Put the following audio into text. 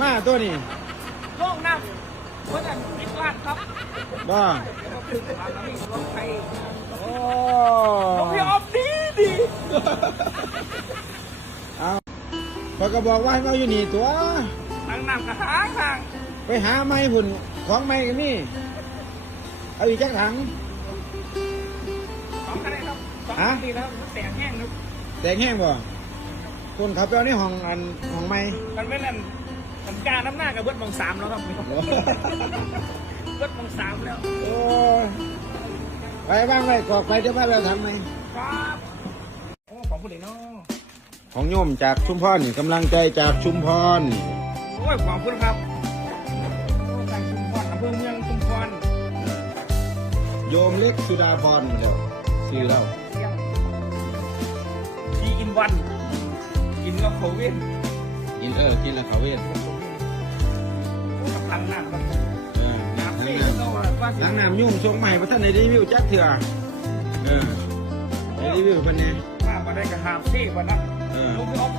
มาตัวนี้ โล่งน้ำเพราะฉะนั้นพิษลาดครับ บ้า แล้วก็คือความน้ำมีลงไป โอ้ ลงพี่ออฟดี เอาพอยก็บอกว่าให้มาอยู่นี่ตัว ทางน้ำกระหางทาง ไปหาไม้หุ่นของไม้กันนี่เอาอีกจักถัง สองคะแนนครับสองทีแล้วมันแตกแห้งครับ แดงแห้งบ่คนขับไปเอาในห้องห้องไม้ มันไม่นั่นมันกล้าน้ำหน้ากับเบิร์ดมองสามแล้วครับเบิร์ดมองสามแล้ว โอ้ไปบ้างไปกอกไปเดี๋ยวพาไปเอาถังไหม ครับโอ้ของผู้เล่นเนาะ ของโยมจากชุมพรนี่กำลังใจจากชุมพรนี่ โอ้ยขอบคุณครับโอ้จากชุมพรอำเภอเมืองชุมพร โยมเล็กสุดาพรเดี๋ยวซื้อเรา เสียงทีอินวันกินกับโควิด กินกินแล้วเขาเวท กับพันหนักครับ น้ำ น้ำ นี่ นี่ก็ว่า ล้างน้ำยุ่งส่งใหม่พระท่านในรีวิวจักเถื่อในรีวิวเป็นไง มาได้กระหาบซี่กว่านั้น เออ ลงไปออก